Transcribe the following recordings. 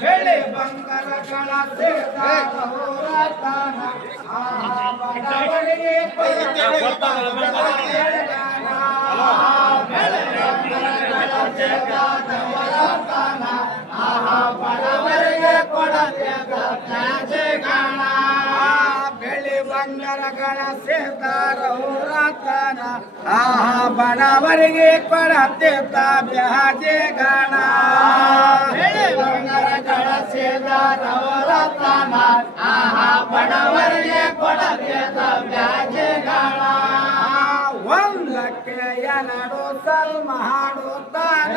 ಬೆಳೆ ಬಂಗಾರಗಳ ಸೇತಾನ ಬಡವರಿಗೆ ಬಡವರಿಗೆ ಕೊಡತೆ ಕಾಣ ಬೆಳೆ ಬಂಗಾರಗಳ ಸೇತಾರ ಹೋರಾಟನ ಆಹಾ ಬಡವರಿಗೆ ಕೊಡತೆ ಬ್ಯಾಜೆ ಗಾಣ ಬೆಳೆ ಬಂಗಾರಗಳ ಸೇತಾರ ಹೋರಾಟನ ಆಹಾ ಬಡವರಿಗೆ ಕೊಡತೆ ಬ್ಯಾಜೆ ಗಾಣ ಎರಡು ಸಲ್ ಮಾಡುತ್ತಾನ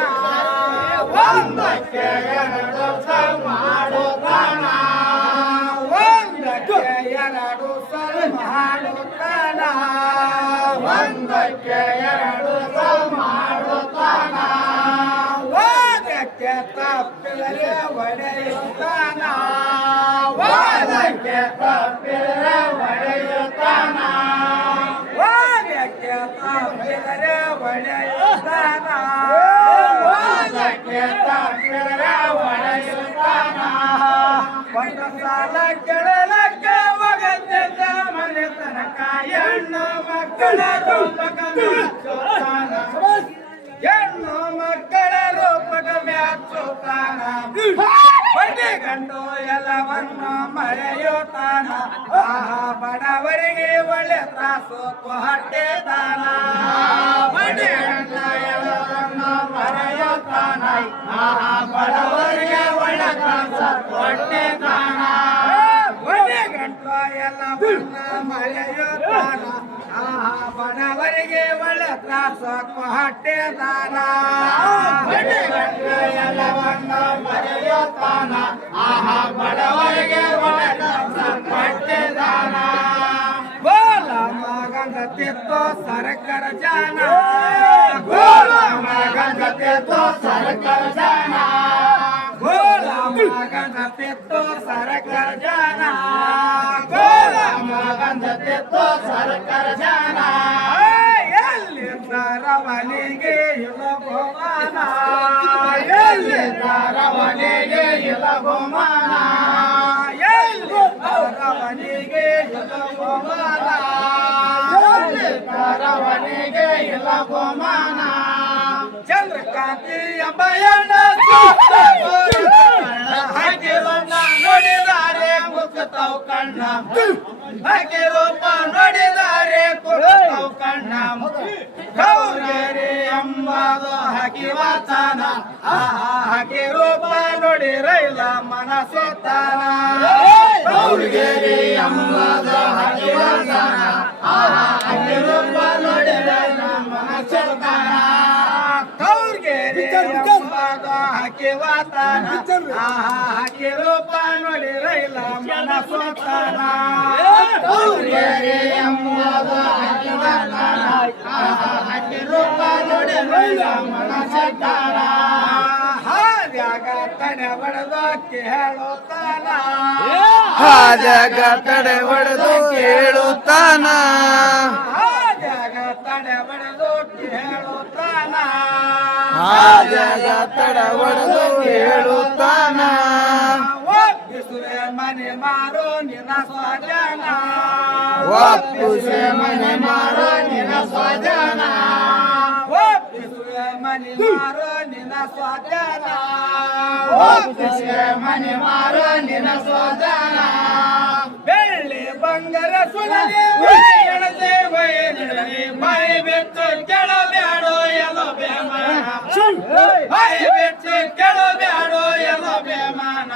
ಒಂದಕ್ಕೆ ಎರಡು ಸಲ್ ಮಾಡುತ್ತಾನ ಒಂದಕ್ಕೆ ಎರಡು ಸಲ್ ಮಾಡುತ್ತಾನ ಒಂದಕ್ಕೆ ಎರಡು ಸಲ್ ಮಾಡುತ್ತಾನ ಒಂದಕ್ಕೆ ತಪ್ಪಿದರೆ ಒಡೆಯುತ್ತಾನ ವಾದಕ್ಕೆ ತಪ್ಪಿದರೆ ಹೆಣ್ಣು ಮಕ್ಕಳ ರೂಪಕ ಮೆಚ್ಚುತ್ತಾನ ಹೆಣ್ಣು ಮಕ್ಕಳ ರೂಪಕ ಮೆಚ್ಚುತ್ತಾನ ಬಡ್ಡಿ ಗಂಡು ಎಲ್ಲವನ್ನು ಮರೆಯುತ್ತಾನ ಆಹಾ ಬಡವರಿಗೆ ಒಳ್ಳೆ ತ್ರಾಸು ಕೊಟ್ಟೆತಾನ ಎಲ್ಲವನ್ನ ಮರೆಯುತ್ತಾನ ಆಹಾ ಬಡವರಿಗೆ ಒಳ್ಳೆ ತ್ರಾಸ ಕೊಟ್ಟೆತಾನ ಬಡ್ಡಿ ಗಂಟು ಎಲ್ಲವನ್ನ ಮರೆಯುತ್ತಾನ ಆಹಾ ಬಡವರಿಗೆ ಒಳ್ಳೆ ತ್ರಾಸ ಕೊಟ್ಟೆತಾನ ಗೋಲ ಮಗಂದ ತಿತ್ತು ಸರ್ಕಾರ ಜಾನ ಗೋಲ ಮಗಂದ ತಿತ್ತು ಸರ್ಕಾರ ಜಾನ ಗೋಲ ಮಗಂದ ತಿತ್ತು ಸರ್ಕಾರ ಜಾನ ಗೋಲ ಮಗಂದ ತಿತ್ತು ಸರ್ಕಾರ ಜಾನ ಎಲ್ಲಿ ತರವನಿಗೆ ಇಲ್ಲ ಬಹುಮಾನ ಎಲ್ಲಿ ತರವನಿಗೆ ಇಲ್ಲ ಬಹುಮಾನ ಎಲ್ಲಿ ತರವನಿಗೆ ಇಲ್ಲ ಬಹುಮಾನ ಎಲ್ಲಿ ತರವನಿಗೆ ಇಲ್ಲ ಬಹುಮಾನ ಚಂದ್ರಕಾಂತಿ ಅಭಯಣ್ಣ ಹಾಕಿರೋಣ ನೋಡಿದಾರೆ ಮುಕ್ತಾವ್ ಕಣ್ಣ. ರೂಪ ನೋಡಿದಾರೆ ಕುರುತಾವ್ ಕಣ್ಣ. ಗೌರೇ ಎಂಬುದು ಹಾಕಿ ವಾತಾನ. ಹಾಕಿ ರೂಪ ನೋಡಿ ರೈಲ ಮನಸ್ಸುತ್ತಾನ ಗೌರಿಗೆ ಎಂಬುದು ಹಾಕಿ ವಾತಾನ. ಎಂಬುದು ಹಾಕಿ ವಾತಾನ ಆಹಾ ಹಾಕಿ ರೂಪ ನೋಡಿ ರೈಲ ಮನಸ್ಸುತ್ತಾನ ಗೌರಿಗೇರಿ ಎಂಬುದು ಹಾಕಿ ವಾತಾನ ಆಹಾ ಹಾಕಿ ರೂಪ ನೋಡಿ ರೈಲ ಮನಸ್ಸುತ್ತಾನ ಹಾದ್ಯಾಗ ತಡೆ ಬಡದು ಕೇಳುತ್ತಾನ ಹಾಜಾಗ ತಡೆ ಹೊಡೆದು ಹೇಳುತ್ತಾನ ಹಾದ್ಯಾಗ ತಡೆ ಬಡದು ಕೇಳುತ್ತಾನ ಹಾಜಾಗ ತಡೆ ಹೊಡೆದು ಹೇಳುತ್ತಾನ ಮನೆ ಮಾರೋ ನಿನ್ನ ಸ್ವಜನ ಒಪ್ಪಿಸುವೆ ಮನೆ ಮಾರೋ ನಿನ್ನ ಸ್ವಜನ ಒಪ್ಪಿಸುವೆ ಮನೆ ಮಾರೋ ನಿನ್ನ ಸ್ವಜನ ಒಪ್ಪಿಸುವೆ ಮನೆ ಮಾರೋ ನಿನ್ನ ಸ್ವಜನ ಬೆಳ್ಳಿ ಬಂಗಾರ ಸುಳಲಿ ಮೈ ಬಿಟ್ಟು ಕೆಳಬೇಡೋ ಎಲ್ಲೋ ಬೇಮಾನ ಮೈ ಬಿಟ್ಟು ಕೆಳಬೇಡೋ ಎಲ್ಲೋ ಬೇಮಾನ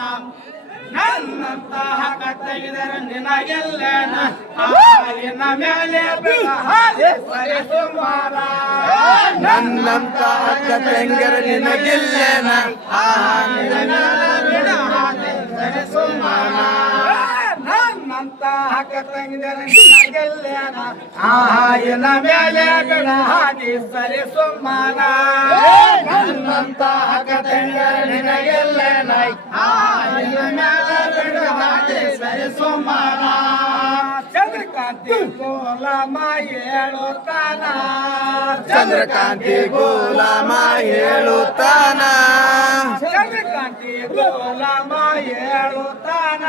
ನನ್ನಂತ ಹಾಕ ತೆಗೆದರೆ ನಿನಗೆಲ್ಲೇನ? ಆ ಮೇಲೆ ಸರಿ ಸುಮಾರ. ನನ್ನಂತ ಅಕ್ಕ ತಂಗರ ನಿನಗಿಲ್ಲೇನ? ಆಹಾ ಮೇಲೆ ಹಾಗೆ ಸರಿ ಸುಮಾರ ನನ್ನಂತ ಹಾಕ ತೆಗೆದರೆ ನಿನಗೆಲ್ಲೇನ ಆಹಾ ಇನ್ನ ಮೇಲೆ ಸರಿ ನನ್ನಂತ ಹಕ ಸರಿ ಸೋಮಾನ ಚಂದ್ರಕಾಂತಿ ಗೋಲಮ ಹೇಳುತ್ತಾನ. ಚಂದ್ರಕಾಂತಿ ಗೋಲಾಮ ಹೇಳುತ್ತಾನ. ಚಂದ್ರಕಾಂತಿ ಗೋಲಮ ಹೇಳುತ್ತಾನ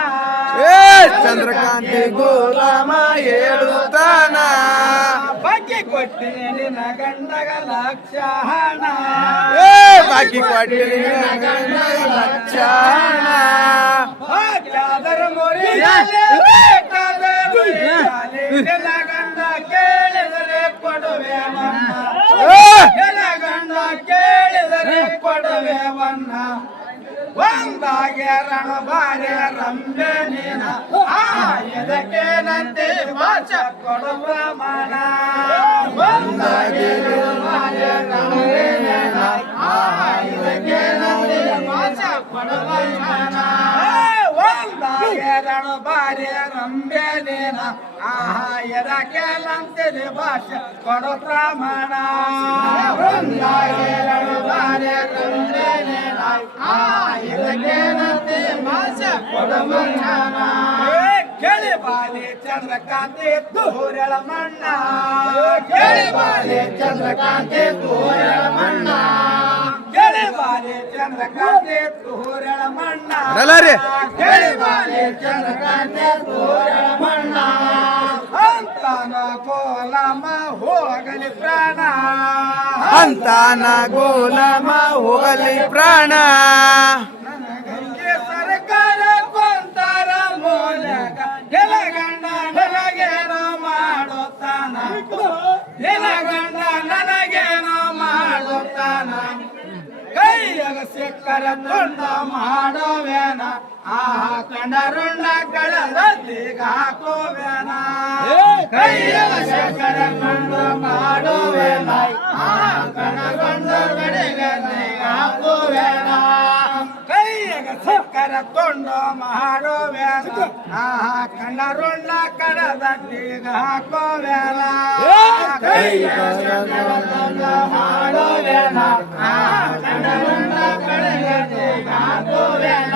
ಏ ಚಂದ್ರಕಾಂತಿ ಗೋಲಾಮ ಹೇಳುತ್ತಾನ. ಬಾಕಿ ಕೊಟ್ಟಿನಿ ನಿನ್ನ ಗಂಡಗ ಲಕ್ಷ ಹಣ. ಏ ಬಾಕಿ ಕೊಟ್ಟಿ ಲಕ್ಷಣ ಲಕ್ಷ ಹಣ. ಮುರಿಯಲೇ. ನಿನ್ನ ಗಂಡ ಕೇಳಿದರೆ ಕೊಡುವೆ ನಿನ್ನ ಗಂಡ ಕೇಳಿದರೆ ಕೊಡುವೆ ವನ್ನ ಒಂದಾಗೆ ರಣ ಬಾರೆ ರಂಬೆ ನೀನ ಆ ಎದಕ್ಕೆ ನಂತೆ ವಾಚ ಕೊಡುವ ಮನ ಒಂದಾಗೆ ರಣ ಎದಕ್ಕೆ ಭಾಷೆ ಕೊಡು ಪ್ರಮಾಣ. ಒಂದಾಗೆ ರಣ ಬಾರೆ ರಂಬೆ ನೀನ ಆ ಎದಕ್ಕೆ ನಂತೆ ಭಾಷ ಕೊಡುವ ಮನ ಕೇಳಿ ಬಾಲಿ ಚಂದ್ರಕಾಂತಿ ತೋರಳ ಮಣ್ಣ. ಕೇಳಿ ಬಾಲಿ ಚಂದ್ರಕಾಂತಿ ತೋರಳ ಮಣ್ಣ. ಕೇಳಿ ಬಾಲಿ ಚಂದ್ರಕಾಂತಿ ತೋರಳ ಮಣ್ಣ. ಕೇಳಿ ಬಾಲಿ ಚಂದ್ರಕಾಂತಿ ತೋರಳ ಮಣ್ಣ. ಅಂತಾನ ಕೋಲಮ ಹೋಗಲಿ ಪ್ರಾಣ. ಅಂತಾನ ಗೋಲಮ ಹೋಗಲಿ ಪ್ರಾಣ. ನನಗೆ ಸರ್ಕಾರ ಕೊಂತರ ಮೂಲಕ ಗೆಲಗಂಡ ನನಗೇನೋ ಮಾಡುತ್ತಾನ ಗೆಲಗಂಡ ನನಗೇನೋ ಮಾಡುತ್ತಾನ ಕೈಯಾಗ ಸಿಕ್ಕರ ತುಂಡ ಮಾಡೋವೇನ? ಆ ಕಂಡರುಂಡ ಕಳದೀಗ ಹಾಕೋವೇನ ಕೈಯಾಗ ಸಿಕ್ಕರ ಕೊಂಡು ಮಾಡೋವೇನ ಆ ಕಣಗೊಂಡ ಕಡೆಗೆ ಹಾಕೋವೇನ ಕೈಯಾಗ ಸಿಕ್ಕರ ತುಂಡು ಮಾಡೋವೇನ ಆ ಕಂಡರುಂಡ ಕಡದಟ್ಟಿಗ ಹಾಕೋವೇನ ಕೈಯಾಗ ಸಿಕ್ಕರ ತುಂಡು ಮಾಡೋವೇನ ಆ ಕಂಡರುಂಡ ಕಡೆಗೆ ಹಾಕೋವೇನ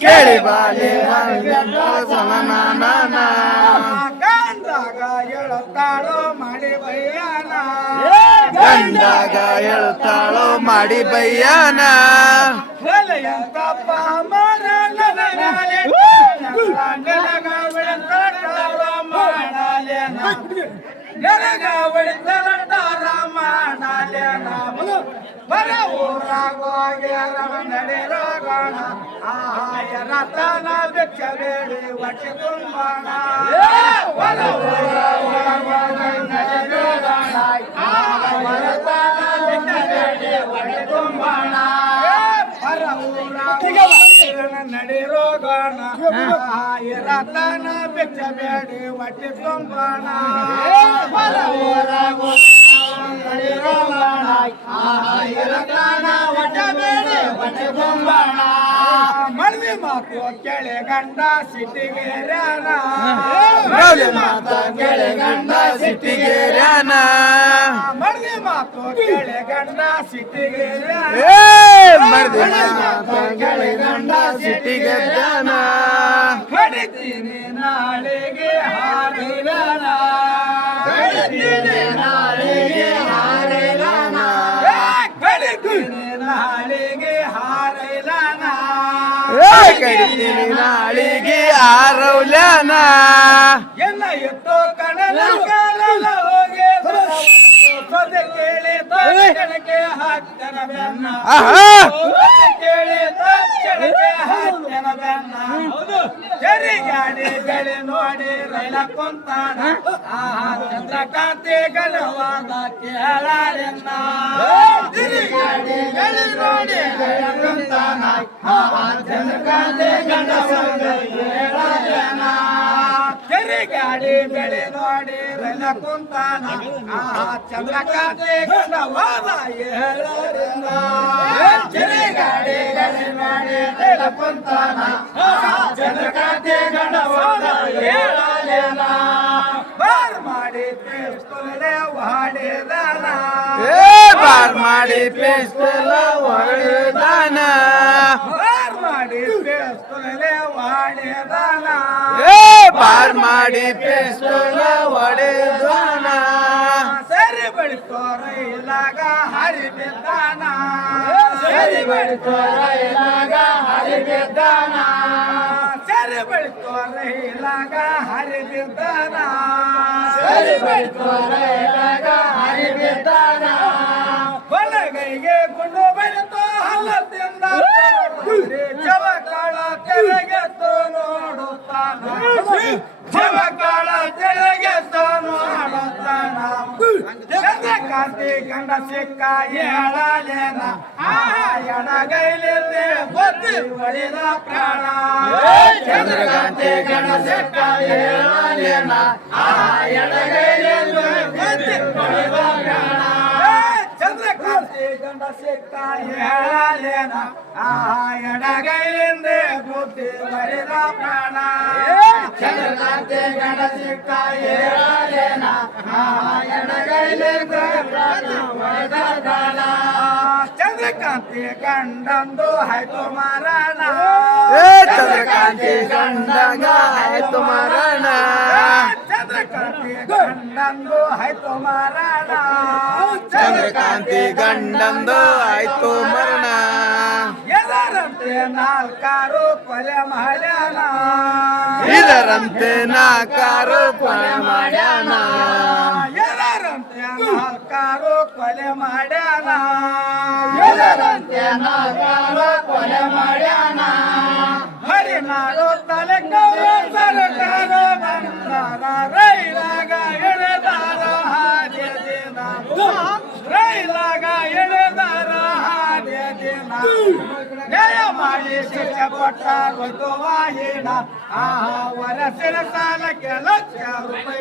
ಕೇಳಿ ಬಾಲಿ ಗಂಡಾಗ ಹೇಳುತ್ತಾಳೋ ಮಾಡಿ ಬಯ್ಯಾನ ಗಂಡಾಗ ಹೇಳುತ್ತಾಳೋ ಮಾಡಿ ಬಯ್ಯಾನ ಮರ ರತನ ಬೆಚ್ಚ ಬೇಡಿ ಹೊಟ್ಟೆ ತುಂಬೋಣ ಬರ ಊರಾಗ ಹೋಗಿ ನಡೆರೋಗೋಣ ಆಯ ರತನ ಬರ ಊರಾಗ ನಡೆರೋಗೋಣ ಆಯ ರತನ ಮನವಿ ಮಾತು ಕೆಳೆ ಗಂಡ ಸಿಟ್ಟಿಗೇರ್ಯಾನ ಮೌಲ್ಯ ಮಾತು ಕೆಳೆ ಗಂಡ ಸಿಟ್ಟಿಗೇರ್ಯಾನ ಮನವಿ ಮಾತು ಕೆಳೆ ಗಂಡ ಸಿಟ್ಟಿಗೇರ್ಯಾನ ಮರ್ದಿ ಮಾತ ಕೆಳೆ ಗಂಡ ಸಿಟ್ಟಿಗೆದ್ದಾನ ಕಡಿತೀನಿ ನಾಳೆಗೆ ಹಾರಿಲಾನ ಕಡಿತೀನಿ ನಾಳೆಗೆ ಕಡಿತೀನಿ ನಾಳಿಗೆ ಆರೌಲ್ಯಾನ ಎಲ್ಲ ಎತ್ತೋ ಕಣಲ ಕಾಲಲ ಹೋಗಿ ಸೊದೆ ಕೇಳಿ ಹತ್ತನ ಬೆನ್ನ ಕುಂತಾನ. ಆ ಚಂದ್ರಕಾಂತಿ ಗಣವಾದ ಹೇಳಾರೆನ್ನ ಗಾಡಿ ಬೆಳೆ ನೋಡಿ ಬೇಡ ಕುಂತಾನ. ಚಂದ್ರಕಾಂತಿ ಹೋದ ಹೇಳಲೇನ ಬಾರ್ ಮಾಡಿ ಪೇಸ್ತುಲೆ ವಾಡಿದಾನ ಬಾರ್ ಮಾಡಿ ಪೇಸ್ತಲ ಹೊಡೆದಾನ ಬಾರ್ ಮಾಡಿ ಪೇಸ್ತುಲೆ ವಾಡಿದಾನ ಬಾರ್ ಮಾಡಿ ಪೇಸ್ಟೋಲ ಒಡೆದಾನ ಸರಿ ಬಳಿ ತೋರೈಲಾಗ ಹರಿ ಬಿದ್ದಾನ ಸರಿ ಬಳಿ ತೋರೈಲಾಗ ಹರಿ ಬಿದ್ದಾನ ಸರಿ ಬಳಿ ತೋರೈಲಾಗ ಹರಿ ಬಿದ್ದಾನ ಸರಿ ಬಳಿ ತೋರೈಲಾಗ ಹರಿ ಬಿದ್ದಾನ ಬಲಗೈಗೆ ಗುಂಡು ಹಲ್ಲ ಹಲ್ಲದಿಂದ ಚವಕಾಳ ತೆರೆಗೆ ನೋಡುತ್ತಾನ ಚವಕಾಳ ತೆರೆಗೆತ್ತು ನೋಡುತ್ತಾನ ಚಂದ್ರಕಾಂತಿ ಗಂಡ ಸಿಕ್ಕ ಹೇಳಲೇನ ಎಡಗೈಲಿಂದ ಬುದ್ಧಿ ಒಳಿದ ಪ್ರಾಣ ಚಂದ್ರಕಾಂತಿ ಗಂಡ ಸಿಕ್ಕ ಹೇಳಲೇನ ಆ ಚಂದ್ರಕಾಂತಿ ಗಂಡ ಸಿಕ್ಕ ಹೇಳಲೇನ ಆ ಎಡಗೈಲಿಂದ ಬುದ್ಧಿ ಒಳಿದ ಪ್ರಾಣ ಚಂದ್ರಕಾಂತಿ ಗಂಡ ಸಿಕ್ಕ ಹೇಳಲೇನ ಆ ಎಡಗೈಲಿಂದ ಬುದ್ಧಿ ಹೊಡೆದ ಪ್ರಾಣ. ಚಂದ್ರಕಾಂತಿ ಗಂಡಂದು ಆಯ್ತು ಮರಣ ಚಂದ್ರಕಾಂತಿ ಗಂಡಗ, ಆಯ್ತು ಮರಣ ಗಂಡಂದು ಆಯ್ತು ಮಾರಣ ಚಂದ್ರಕಾಂತಿ ಗಂಡಂದು ಆಯ್ತು ಮರಣ ಎಲ್ಲರಂತೆ ನಾಲ್ಕಾರು ಕೊಲೆ ಮಾಡ್ಯಾನ ಇದರಂತೆ ನಾಕಾರು ಕೊಲೆ ಮಾಡ್ಯಾನ ಎಲ್ಲರಂತೆ ನಾಲ್ಕಾರು ಕೊಲೆ ಮಾಡ್ಯಾನ ಎಲ್ಲರಂತೆ ನಾಲ್ಕಾರು ಕೊಲೆ ಮಾಡ್ಯಾನ ಹರಿನಾಡು बैलागा येळेदार हाल्या देला वाहिना आहा वरसेर साल केलं चार रुपये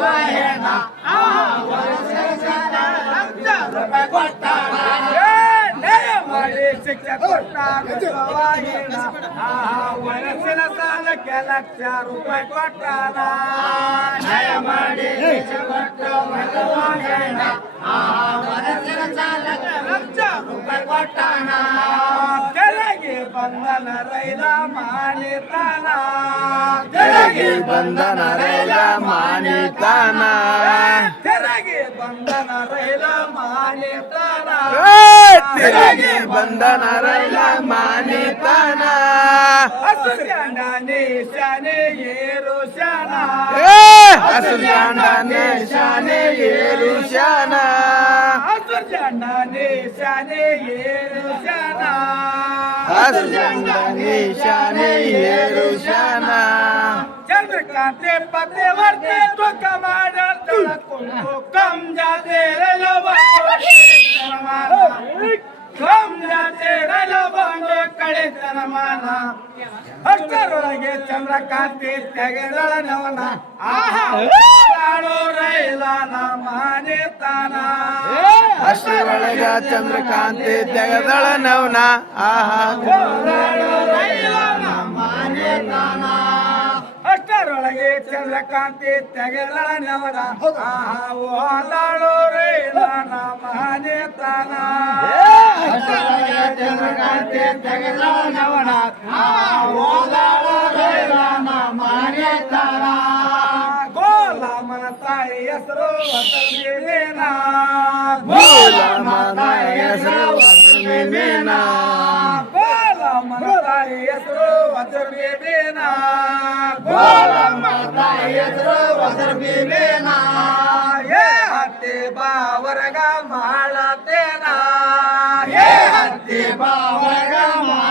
वाहिना आहा वरसेर साल केलं रुपये पोटाना ವರಸಿನ ಸಾಲಕ್ಕೆ ಲಕ್ಷ ರೂಪಾಯಿ ಕೊಟ್ಟಾನ ನ್ಯಾಯ ಮಾಡಿ ಶಿಕ್ಷೆ ಕೊಟ್ಟ ವಾಹಿನ ವರಸಿನ ಸಾಲಕ್ಕೆ ಲಕ್ಷ ರೂಪಾಯಿ ಕೊಟ್ಟಾನ ಬಂದನ ರೈಲ ಮಾಡಿತಾನ ತೆರಗಿ ಬಂಧನ ರೈಲ ಮಾಡಿತಾನ ತೆರಗಿ ಬಂಧನ ರೈಲ ಮಾಡಿತಾನ ತೆರಗಿ ಬಂಧನ ರೈಲ ಮಾಡಿತಾನ ಹಸುಗಂಡ ಶಾನೆ ಏರು ಶಾನ ಹಸುಗಂಡನೆ ಶಾನೆ ಏರು ಶಾನ ಹಸುಗಂಡ ನೀಶಾನೆ ಏರು ಶಾನ रंगाने शाने हे रुशाना चंद्रकांते पते वरते तो कमाडर तळकोण तो कम जाते रे लवांग हो. कम जाते रे लवांगकडे तनमाना अष्टरोळगे चंद्रकांते त्यागेदळ नवना. आहा. लाडो ಅಷ್ಟರೊಳಗ ಚಂದ್ರಕಾಂತಿ ತೆಗೆದಳ ನವನ. ಆಹಾ. ಅಷ್ಟರೊಳಗೆ ಚಂದ್ರಕಾಂತಿ ತೆಗೆದಳ ನವನ. ಆಹಾ ಓದಾಳು ರೈಲನ ಅಷ್ಟರೊಳಗೆ ಚಂದ್ರಕಾಂತಿ ತೆಗೆದಳ ನವನ. ಓದಾಳ ರೈಲನ ಮಾನ್ಯತಾನ ಗೋಲಮನ ಬಾವರಗ ಮಾಡತೇನ ಏ ಹತ್ತಿ ಬಾವಗ ಮಾಡತೇನ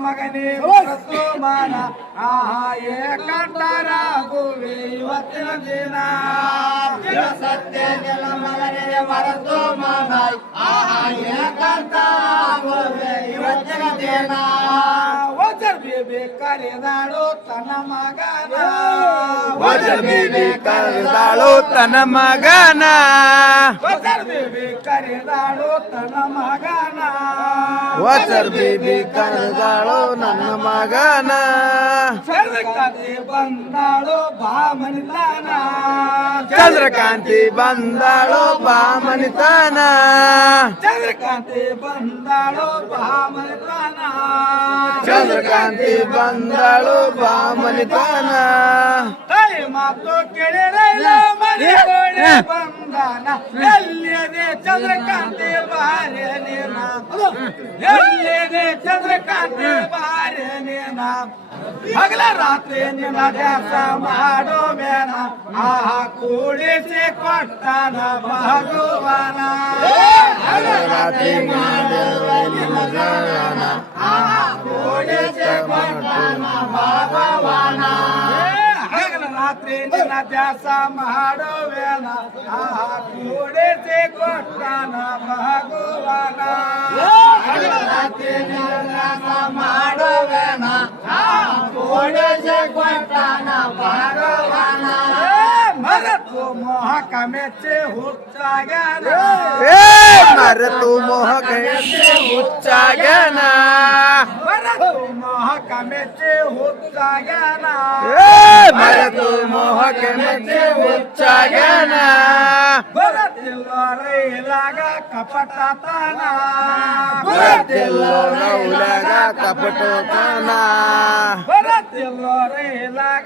ಮಗನೇ ಬರತು ಮಾನ ಆಹಾ ಏಕಾಂತರಾಗುವೆ ಇವತ್ತಿನ ದಿನ ಜಲ ಸತ್ಯ ನಿನ್ನ ಮಗನೇ ಬರತು ಮಾನ ಆಹಾ ಏಕಾಂತರಾಗುವೆ ಇವತ್ತಿನ ದಿನ ವಜರ್ ಬೇಬಿ ಕರೆದಾಳು ತನ್ನ ಮಗನ ವಜರ್ ಬೀಬಿ ಕರೆದಾಳು ತನ್ನ ಮಗನ ವಜರ್ ಬೇಬಿ ಕರೆದಾಳು ತನ್ನ ಮಗನ ವಜರ್ ಬೀಬಿ ಕರೆದಾಳು ನನ್ನ ಮಗನ ಚಂದ್ರಕಾಂತಿ ಬಂದಾಳು ಬಾಮನಿತಾನ ಚಂದ್ರಕಾಂತಿ ಬಂದಾಳು ಬಾಮನಿತಾನ ಚಂದ್ರಕಾಂತಿ ಬಂದಾಳು ಬಾಮನಿತಾನ ಚಂದ್ರಕಾಂತಿ ಬಂದಾಳು ಬಾಮನಿತಾನ ತಾಯಿ ಮಾತು ಕೇಳಿರಲ್ಲ ಮನೆಗೋಡೆ ಬಂದಾನ. ಎಲ್ಲಿದೆ ಚಂದ್ರಕಾಂತಿ ಬಾರ್ಯ ನೀನ ಎಲ್ಲಿದೆ ಚಂದ್ರಕಾಂತಿ ಬಾರ್ಯ हगला रात्रेन नद्याचा महाडोम्याना आहा कोळीचे कोट्टाना भगवाना. हगला रात्री नद्याना आहा कोळीचे कोट्टाना भगवाना. ರಾತ್ರಿ ನಿನ್ನ ದ್ಯಾಸ ಮಾಡೋ ಆ ಆಹಾ ಕೂಡಿಸಿ ಕೊಟ್ಟನ ಭಗವಾನ ರಾತ್ರಿ ನಿನ್ನ ಮಾಡೋವೇನ? ಕೂಡಿಸಿ ಕೊಟ್ಟನ ಭಗವಾನ मर तो मोह कमे से हुच्चा गाना ए मर तो मोह कमे से हुच्चा गाना मर तो मोह कमे से हुच्चा गाना ए मर तो मोह कमे से हुच्चा गाना बर दिलोरे लागा कपटा ताना बर दिलोरे लागा कपटा ताना बर दिलोरे लागा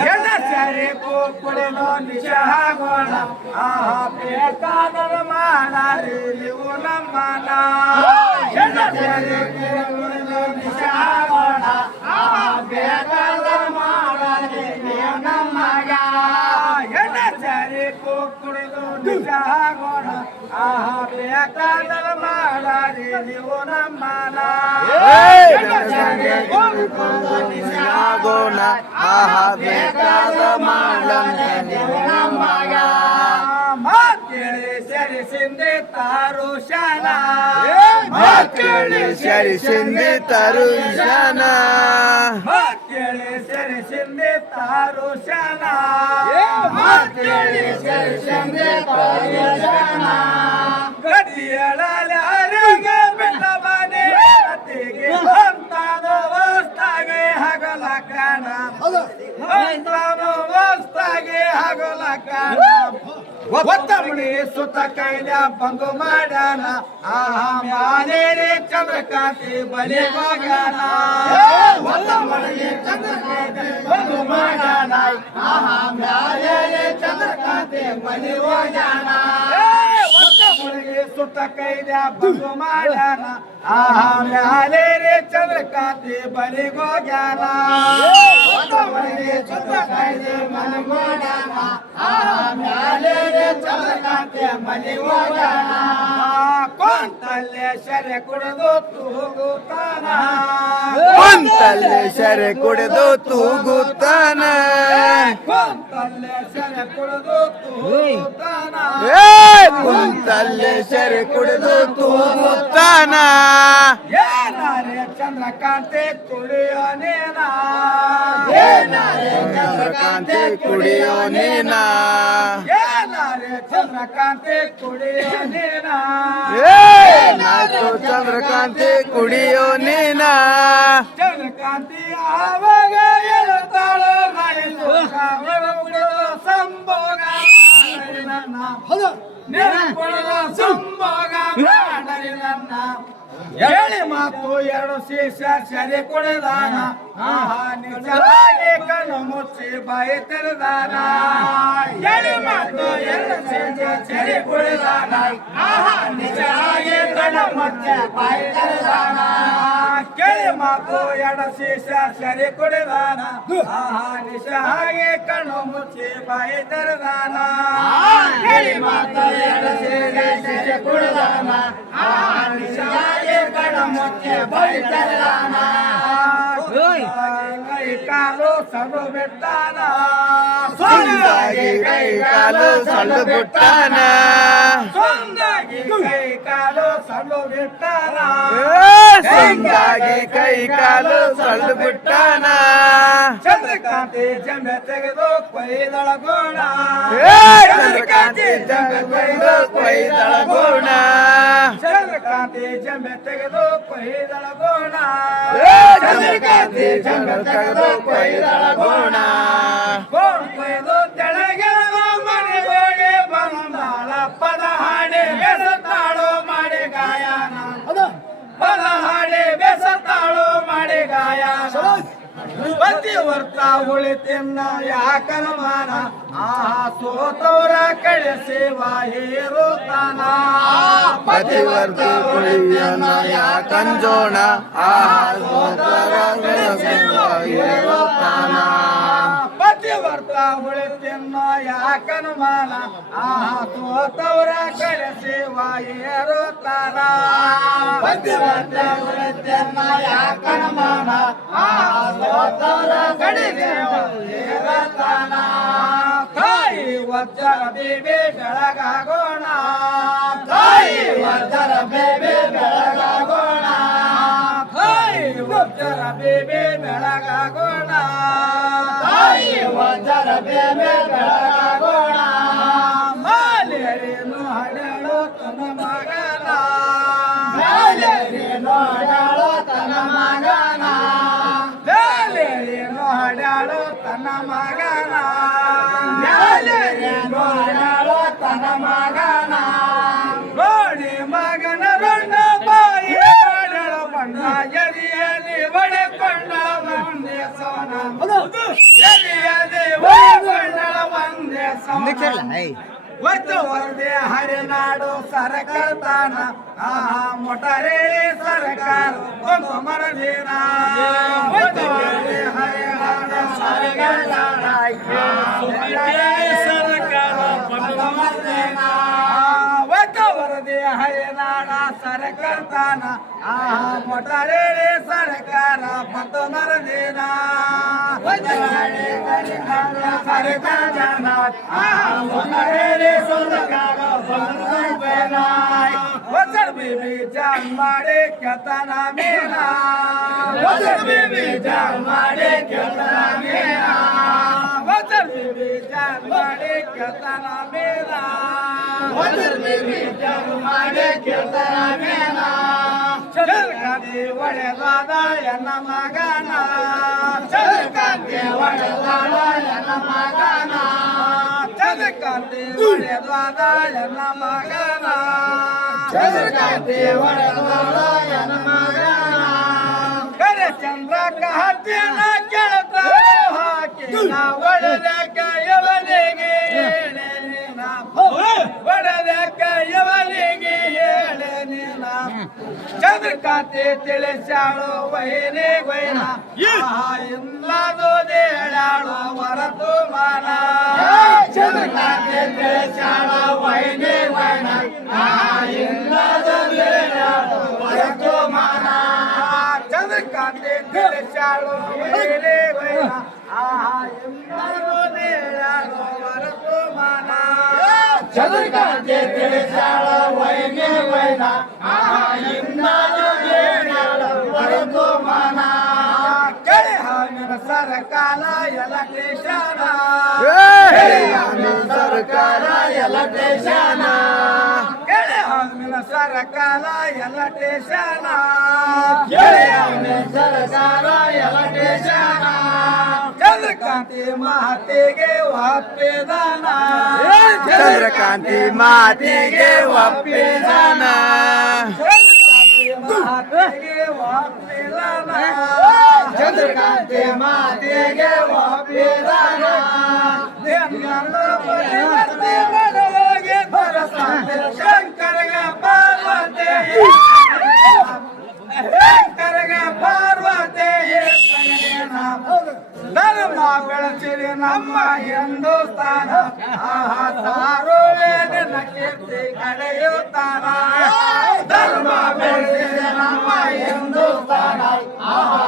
ಎಣ್ಣ ಸರಿ ಕುಡಿದು ನಿಜ ಆಗೋಣ ಆಹಾ ಬೇಕಾದರ ಮಾಡಾರಿ ನೀವು ನಮ್ಮನ ಎಣ್ಣ ಸರಿ ಕುಡಿದು ನಿಜ ಆಗೋಣ ಆಹಾ ಬೇಕಾದರ ಮಾಡಾರಿ ನೀವು ನಮ್ಮಗ ಎಣ್ಣ ಸರಿ ಕುಡಿದು ನಿಜ ಆಗೋಣ ಆಹಾ ಬೇಕಾದರ ಮಾಡಾರಿ ನೀವು ನಮ್ಮನ ಎಣ್ಣ ಸರಿ ಕುಡಿದು గోనా ఆహా బేకాద మాడలే సరి సిందే తారు శాలా ಮಾತೇಳಿ ಸರಿಸಿಂದೆ ತಾರು ಶಾನ. ಮಕ್ಕಳು ಸರಿಸಿಂದಿ ತಾರು ಶಾನ. ಮಾತೇಳಿ ಸರಿಸಿಂದೆ ತಾರು ಶಾನ. ಗಡಿಯಳಾರ್ಯಾರಿಗೆ ಬೆಟ್ಟ ಮನೆ ಅತ್ತಿಗೆ ಅಂತಾದ ವಸ್ತಾಗೆ ಹಗಲ ಕಾಣ. ಅಂತಾದ ವಸ್ತಾಗೆ ಹಗಲ ಕಾಣ. ಒತ್ತಮಣಿ ಸುತ್ತ ಕೈಲ ಬಂದು ಮಾಡ್ಯಾನ ಆಹಾ ಮ್ಯಾಲೆ ರೇ ಚಂದ್ರಕಾಂತಿ ಬಲಿ ಹೋಗ್ಯಾನ ಒತ್ತಮಣಿ ಚಂದ್ರಕಾಂತಿ ಬಂದು ಮಾಡ್ಯಾನ ಆಹಾ ಮ್ಯಾಲೆ ರೇ ಚಂದ್ರಕಾಂತಿ ಬಲಿ ಹೋಗ್ಯಾನ ಸುತ್ತ ಕೈಲ ಬಂದು ಮಾಡ್ಯಾನ ಆಹಾ ಮ್ಯಾಲೆ ರೇ ಚಂದ್ರಕಾಂತಿ ಕಾತಿ ಹೋಗ್ಯಾನ ಒತ್ತಮಣಿಗೆ ಸುತ್ತ ಕೈಲ ಬಲಿ ಮಾಡ್ಯಾನ ಆಹಾ ಮ್ಯಾಲೆ ರೇ ಚಂದ್ರಕಾಂತಿ ಬಲಿ ಹೋಗ್ಯಾನ ಕೊಂತಲ್ಲೇ ಸೆರೆ ಕುಡಿದು ತೂಗುತ್ತಾನ. ಕುಂತಲ್ಲಿ ಶರೆ ಕುಡಿದು ತೂಗುತ್ತಾನ. ಕೊಂತಲ್ಲೇ ಸೆರೆ ಕುಡಿದು ತೂಗುತ್ತಾನ. ಕುಂತಲ್ಲಿ ಸೆರೆ ಕುಡಿದು ತೂಗುತ್ತಾನ ಏನಾರೆ ಚಂದ್ರಕಾಂತಿ ಕುಡಿಯೋನೇನ ಏನಾರೆ ಚಂದ್ರಕಾಂತಿ ಕುಡಿಯೋ ನೀನ ಏನಾರೆ ಚಂದ್ರಕಾಂತಿ ಕುಡಿಯೋನೇನ ಏನಾಯ್ತು ಚಂದ್ರಕಾಂತಿ ಕುಡಿಯೋ ನೀನ ಚಂದ್ರಕಾಂತಿ ಆವಾಗ ಎಳುತ್ತಾಳ ರಾಯಲು ಕಾವಲು ಕುಡಿದು ಸಂಭೋಗ ನನ್ನ ನಿರಂಕುಳದ ಸಂಭೋಗ ಮಾಡಲಿ ನನ್ನ. ಹೇಳಿ ಮಾತು ಎರಡು ಶೀಶ ಸರಿ ಕುಡಿದಾನ. ಆಹಾ ನಿಜವಾಗಿ ಕಣ್ಣು ಮುಚ್ಚಿ ಬಾಯಿ ತೆರೆದಾನ. ಹೇಳಿ ಮಾತು ಎರಡು ಶೀಶ ಸರಿ ಕುಡಿದಾನ. ಆಹಾ ನಿಜವಾಗಿ ಕಣ್ಣು ಮುಚ್ಚಿ ಬಾಯಿ ತೆರೆದಾನ. ಕೇಳಿ ಮಾತು ಎರಡು ಶೀಶ ಸರಿ ಕುಡಿದಾನ. ಆಹಾ ನಿಜ ಹಾಗೆ ಕಣ್ಣು ಮುಚ್ಚಿ ಬಾಯಿ ತೆರೆದಾನ. ಹೇಳಿ ಮಾತು ಎರಡು ಶೀಶ ಸರಿ ಕುಡಿದಾನ. ಆಹಾ ನಿಜ ಹಾಗೆ ಕಣ್ಣು ಮುಚ್ಚಿ ಬಾಯಿ ತೆರೆದಾನ ಕೈ ಕಾಲು ಸಡು ಬಿಟ್ಟಾನ ಸೊಂದಾಗಿ ಕೈ ಕಾಲು ಸಳ್ಳು ಬಿಟ್ಟಾನ ಸೊಂದಾಗಿ ಕೈ ಕಾಲು ಸಡು ಬಿಟ್ಟಾನ ಸೊಂದಾಗಿ ಕೈ ಕಾಲು ಸಳ್ಳು ಬಿಟ್ಟಾನ ಚಂದ್ರಕಾಂತಿ ಜಂಬೆ ತೆಗೆದು ಕೊಯ್ದಳ ಗೋಣ ಏ ಚಂದ್ರಕಾಂತಿ ಜಗದು ಕೊಯ್ದಳ ಗೋಣ ಚಂದ್ರಕಾಂತಿ ಜಂಬೆ ತೆಗೆದು ಕೊಯ್ದಳ ಗೋಣ ಏ ಚಂದ್ರಕಾಂತಿ ತೆಗೆದು ಕೊಯ್ದಳ ಗೋಣ. ಕೊಯ್ದು ತೆಳಗೆಲ್ಲ ಮನೆ ಹೋಗಿ ಬಂದಾಳ ಪದ ಹಾಡಿ ಬೆಸತಾಳು ಮಾಡಿ ಗಾಯನ. ಪದ ಹಾಡಿ ಬೆಸತಾಳು ಮಾಡಿ ಗಾಯನ. ಪತಿವರ್ತ ಉಳಿತಿನ್ನ ಯಾಕನ ಮಾನ? ಆ ಸೋತವರ ಕಡೆ ಸೇವಾ ಹೇರುತ್ತಾನ? ಪತಿವರ್ತಿ ಕುಳಿಯನ ಯಾಕಂಜೋಣ ಆಹಾರ ಪತಿವರ್ತ ಉಳಿತಿನ್ನ ಯಾಕನ ಮಾನ ಆಹಾ ಸೋತವರ ಕಡೆ ಸೇವಾ ಹೇರುತ್ತಾನ ಪತಿವರ್ತ ಉಳಿತಿನ್ನ ಯಾಕನ ಮಾನ ಆ ಸೋತವರ ಕಡೆ ಸೇವಾ ಹೇರುತ್ತಾನ ತಾಯಿ ವಜ್ರ ಬೇಬಿ ಬೆಳಗಾಗೋಣ. ತಾಯಿ ವಜ್ರ ಬೇಬಿ ಬೆಳಗಾಗೋಣ. ತಾಯಿ ವಜ್ರ ಬೇಬಿ ಬೆಳಗಾಗೋಣ. ತಾಯಿ ಬೇಮೆ ಬೆಳಗಾಗೋಣ ಮಾಲೇರಿನು ಹಡಳು ತನ ಮಗನ ಮಾಲೇರಿನು ಹಡಳು ತನ ಮಗನ ಮಾಲೇರಿನು ಹಡಳು ತನ ಮಗನ ಮಾಲೇರಿನು ಹಡಳು ತನ ಮಗನ वर्दे हरनाडो सरकारताना आहा मोठा रे सरकार. बंधू मरदेना वर्दे हरनाडो सरकारताना सरकार बंधू मरदेना वर्दे हरनाडा सरकारताना आहा मोठा रे सरकार बंधू मरदेना करता जाणार रे सोनगार बंधू बेनाय वजर बीबी जान माडे कतना मेना वजर बीबी जान माडे कतना मेना वजर बीबी जान माडे कतना मेना वजर बीबी जान माडे कतना मेना चल ಒಡೆದಾದ ಎನ್ನ ಮಗನ. ಚಂದ್ರಕಾಂತಿ ಒಡೆದಾದ ಎನ್ನ ಮಗನ. ಚಂದ್ರಕಾಂತಿ ಒಡೆದಾದ ಎನ್ನ ಮಗನ. ಚಂದ್ರಕಾಂತಿ ಒಡೆದಾದ ಎನ್ನ ಮಗನ. ಕರೆ ಚಂದ್ರ ಕಹತಿನ ಕೆಳತಾಳೆ ಹಾಕಿ ನಾ ಒಡೆದ ಚಂದ್ರಕಾಂತಿ ತಿಳಿಸಾಳು ವೈನೇ ವೈನ ಇಲ್ಲದು ದೇಳಾಳು ಹೊರತು ಮಾನ ಚಂದ್ರಕಾಂತಿ ತಿಳಿಸಾಳು ವೈನೇ ವೈನ ಇಲ್ಲದು ದೇಳಾಳು ಹೊರತು ಮಾನ ಚಂದ್ರಕಾಂತಿ ತಿಳಿಸಾಳು ವೈನೇ ವೈನ ಇಲ್ಲದು ದೇಳಾಳು ಹೊರತು ಮಾನ ಚಂದ್ರಕಾಂತಿ ತಿಳಿಸಾಳ ವೈನೇ ವೈನ ಸರ್ಕಾರ ಎಲ್ಲ ದೇಶನ ಕೆಳೆ ಹಾವಿನ ಸರಕಾಲ ಎಲ್ಲ ದೇಶನ ಕೆಳೆ ಹಾವಿನ ಸರಕಾರ ಎಲ್ಲ ದೇಶನ ಚಂದ್ರ ಚಂದ್ರಕಾಂತಿ ಮಾತೆಗೆ ಒಪ್ಪಿದಾನ ಚಂದ್ರಕಾಂತಿ ಮಾತಿಗೆ ಒಪ್ಪಿದಾನ ಮಾತೆಗೆ ಒಪ್ಪಿದಾನ चंद्रकांते माते गेवा पेदाना शंकर गा पार्वते शंकर गा पार्वते ಧರ್ಮ ಬೆಳೆಸಿರಿ ನಮ್ಮ ಹಿಂದೂಸ್ತಾನ ಆಹಾ ಸಾರುವೆ ನಿನ್ನ ಕೀರ್ತಿ ಕಡೆಯುತ್ತಾನ ಧರ್ಮ ಬೆಳೆಸಿರಿ ನಮ್ಮ ಹಿಂದೂಸ್ತಾನ ಆಹಾ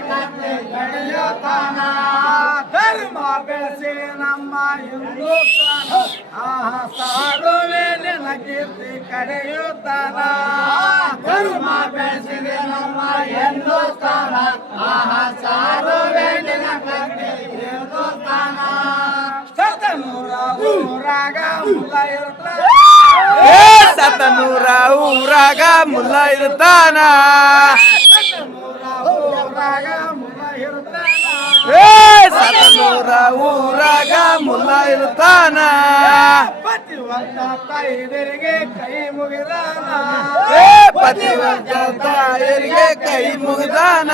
ಸಾರುವೆ ನಿನ್ನ ಕೀರ್ತಿ ಕಡೆಯುತ್ತಾನ ಧರ್ಮ ಬೆಳೆಸಿರಿ ನಮ್ಮ ಹಿಂದೂಸ್ತಾನ ಆಹಾ ಸಾರುವೆ ನಿನ್ನ ಕೀರ್ತಿ ಕಡೆಯುತ್ತಾನ ಧರ್ಮ ಬೆಳೆಸಿರಿ ನಮ್ಮ ಹಿಂದೂಸ್ತಾನ ಆಹಾ ಸಾರುವೆ ನಿನ್ನ ಕೀರ್ತಿ ಹಿಂದೂಸ್ತಾನ ಸತನೂರ ಊರಾಗ ಮುಲ್ಲ ಇರ್ತಾನೆ ಏ ಸತನೂರ ಊರಾಗ ಮುಲ್ಲ ಇರ್ತಾನ ಊರಾಗ ಮುಲ್ಲ ಇರ್ತಾನ ಏ ಸತನೂರ ಊರಾಗ ಮುಲ್ಲ ಇರ್ತಾನ ಪತಿವಂತ ತಾಯಿದರಿಗೆ ಕೈ ಮುಗಿದಾನ. ಏ ಪತಿವಂತ ತಾಯರಿಗೆ ಕೈ ಮುಗಿದಾನ.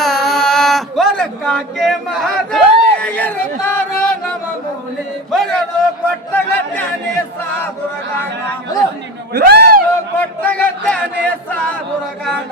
ಕೊಲಕಾಕೆ ಮಹಾದೇವಿ ನಮ ಮೂಲಿ ಬರಲು ಕೊಟ್ಟಗತ್ತಾನೆ ಸಾಧುರಗಾನ ಕೊಟ್ಟಗತ್ತಾನೆ ಸಾಧುರಗಾನ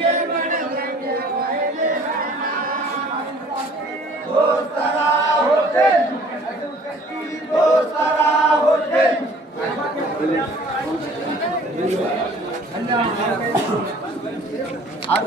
আর